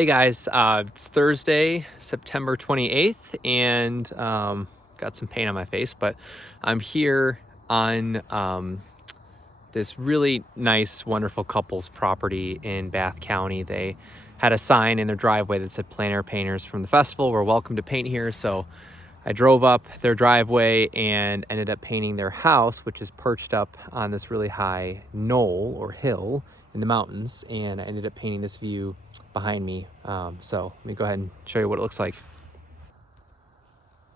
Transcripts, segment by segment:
Hey guys, it's Thursday, September 28th, and got some paint on my face, but I'm here on this really nice, wonderful couple's property in Bath County. They had a sign in their driveway that said plein air painters from the festival were welcome to paint here. So I drove up their driveway and ended up painting their house, which is perched up on this really high knoll or hill in the mountains. And I ended up painting this view behind me. So let me go ahead and show you what it looks like.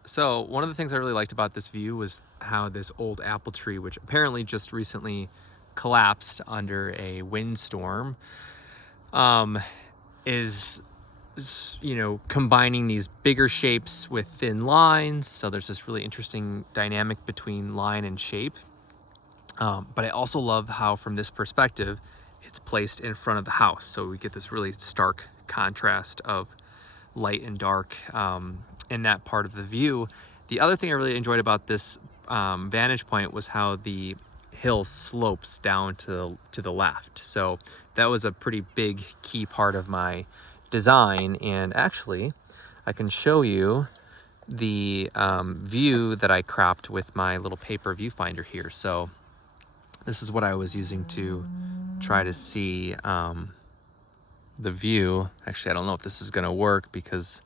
So one of the things I really liked about this view was how this old apple tree, which apparently just recently collapsed under a windstorm, is combining these bigger shapes with thin lines. So there's this really interesting dynamic between line and shape. But I also love how from this perspective, it's placed in front of the house. So we get this really stark contrast of light and dark in that part of the view. The other thing I really enjoyed about this vantage point was how the hill slopes down to the left. So that was a pretty big key part of my design. And actually, I can show you the view that I cropped with my little paper viewfinder here. So this is what I was using to try to see the view. Actually, I don't know if this is going to work because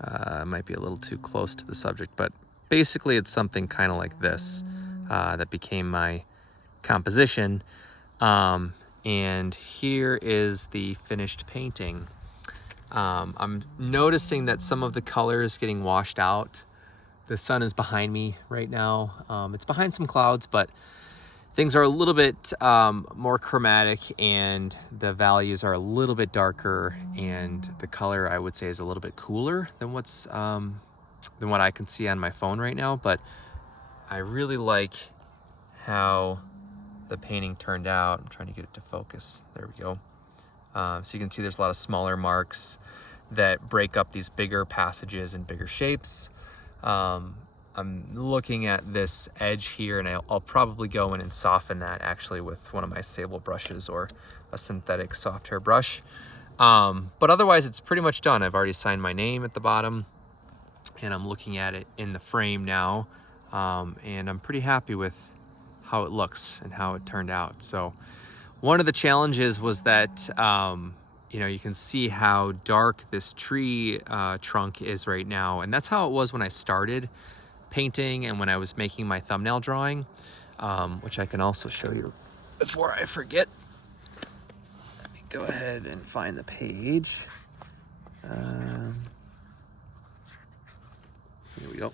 it might be a little too close to the subject, but basically it's something kind of like this that became my composition. And here is the finished painting. I'm noticing that some of the color is getting washed out. The sun is behind me right now. It's behind some clouds, but things are a little bit more chromatic, and the values are a little bit darker, and the color I would say is a little bit cooler than what I can see on my phone right now. But I really like how the painting turned out. I'm trying to get it to focus. There we go. So you can see there's a lot of smaller marks that break up these bigger passages and bigger shapes. I'm looking at this edge here, and I'll probably go in and soften that actually with one of my sable brushes or a synthetic soft hair brush. But otherwise it's pretty much done. I've already signed my name at the bottom, and I'm looking at it in the frame now. And I'm pretty happy with how it looks and how it turned out. So one of the challenges was that, you can see how dark this tree trunk is right now. And that's how it was when I started painting and when I was making my thumbnail drawing, which I can also show you before I forget. Let me go ahead and find the page. Here we go.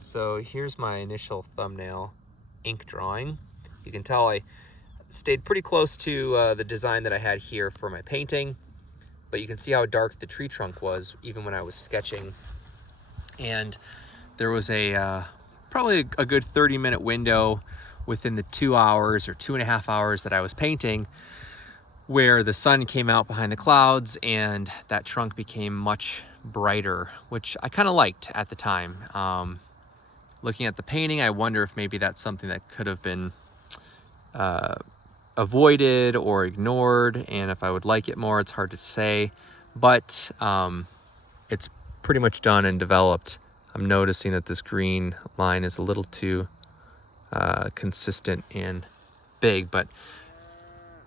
So here's my initial thumbnail ink drawing. You can tell I stayed pretty close to the design that I had here for my painting, but you can see how dark the tree trunk was even when I was sketching. And there was probably a good 30-minute window within the 2 hours or 2.5 hours that I was painting where the sun came out behind the clouds and that trunk became much brighter, which I kind of liked at the time. Looking at the painting, I wonder if maybe that's something that could have been avoided or ignored, and if I would like it more, it's hard to say. But it's pretty much done and developed. I'm noticing that this green line is a little too consistent and big, but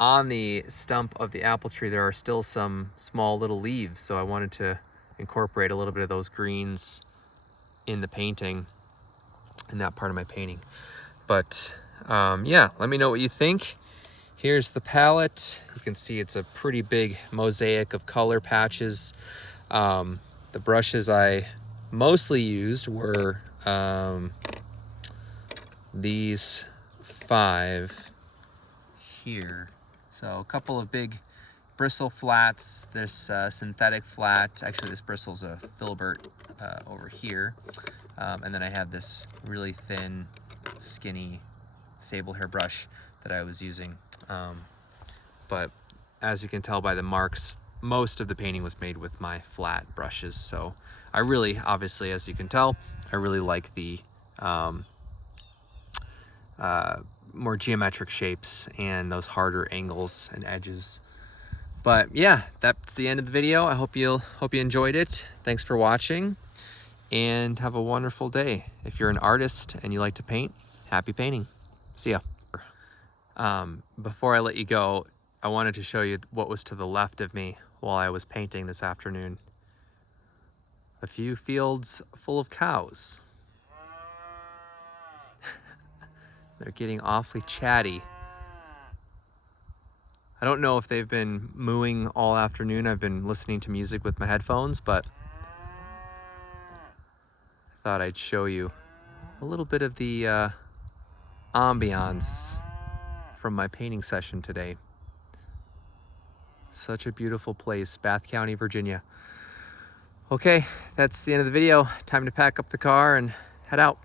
on the stump of the apple tree there are still some small little leaves, so I wanted to incorporate a little bit of those greens in the painting, in that part of my painting. But yeah, let me know what you think. Here's the palette. You can see it's a pretty big mosaic of color patches. The brushes I mostly used were these 5 here. So a couple of big bristle flats, this synthetic flat. Actually, this bristle's a filbert over here. And then I have this really thin, skinny sable hair brush that I was using. But as you can tell by the marks, most of the painting was made with my flat brushes. So I really, obviously, as you can tell, I really like the more geometric shapes and those harder angles and edges. But yeah, that's the end of the video. I hope you enjoyed it. Thanks for watching, and have a wonderful day. If you're an artist and you like to paint, happy painting. See ya. Before I let you go, I wanted to show you what was to the left of me while I was painting this afternoon. A few fields full of cows. They're getting awfully chatty. I don't know if they've been mooing all afternoon. I've been listening to music with my headphones, but I thought I'd show you a little bit of the ambiance from my painting session today. Such a beautiful place, Bath County, Virginia. Okay, that's the end of the video. Time to pack up the car and head out.